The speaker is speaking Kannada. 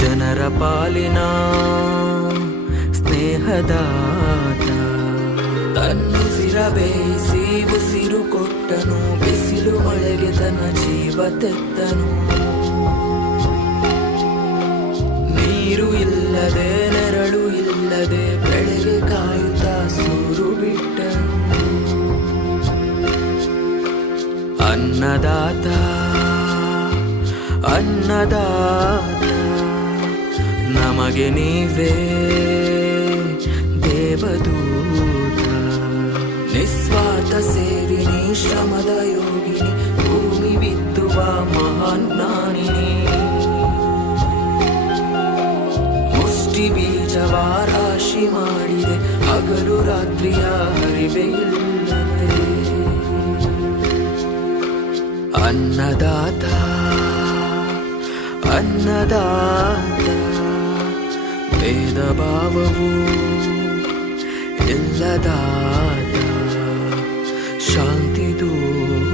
ಜನರ ಪಾಲಿನ ಸ್ನೇಹದಾತ, ತನ್ನುಸಿರ ಬೇಯಿಸಿ ಉಸಿರು ಕೊಟ್ಟನು, ಬಿಸಿಲು ಮಳೆಗೆ ತನ್ನ ಜೀವ ತೆತ್ತನು. ನೀರು ಇಲ್ಲದೆ ನೆರಳು ಇಲ್ಲದೆ ಬೆಳೆಗೆ ಕಾಯುತ್ತಾ ಸೂರು ಬಿಟ್ಟನು. ಅನ್ನದಾತ ಅನ್ನದಾತ ನಮಗೆ ನೀವೇ ದೇವದೂತ. ನಿಸ್ವಾರ್ಥ ಸೇವಿನಿ ಶ್ರಮದ ಯೋಗಿನಿ, ಭೂಮಿ ಬಿತ್ತುವ ಮಹಾನ್ ಜ್ಞಾನಿನಿ. ಮುಷ್ಟಿ ಬೀಜವ ರಾಶಿ ಮಾಡಿದೆ, ಹಗಲು ರಾತ್ರಿಯ ಹರಿವೆ ಇಲ್ಲದೆ. ಅನ್ನದಾತ ಅನ್ನದಾತ ಭೇದ ಭಾವವು ಇಲ್ಲದಾತ, ಶಾಂತಿ ದೂತ.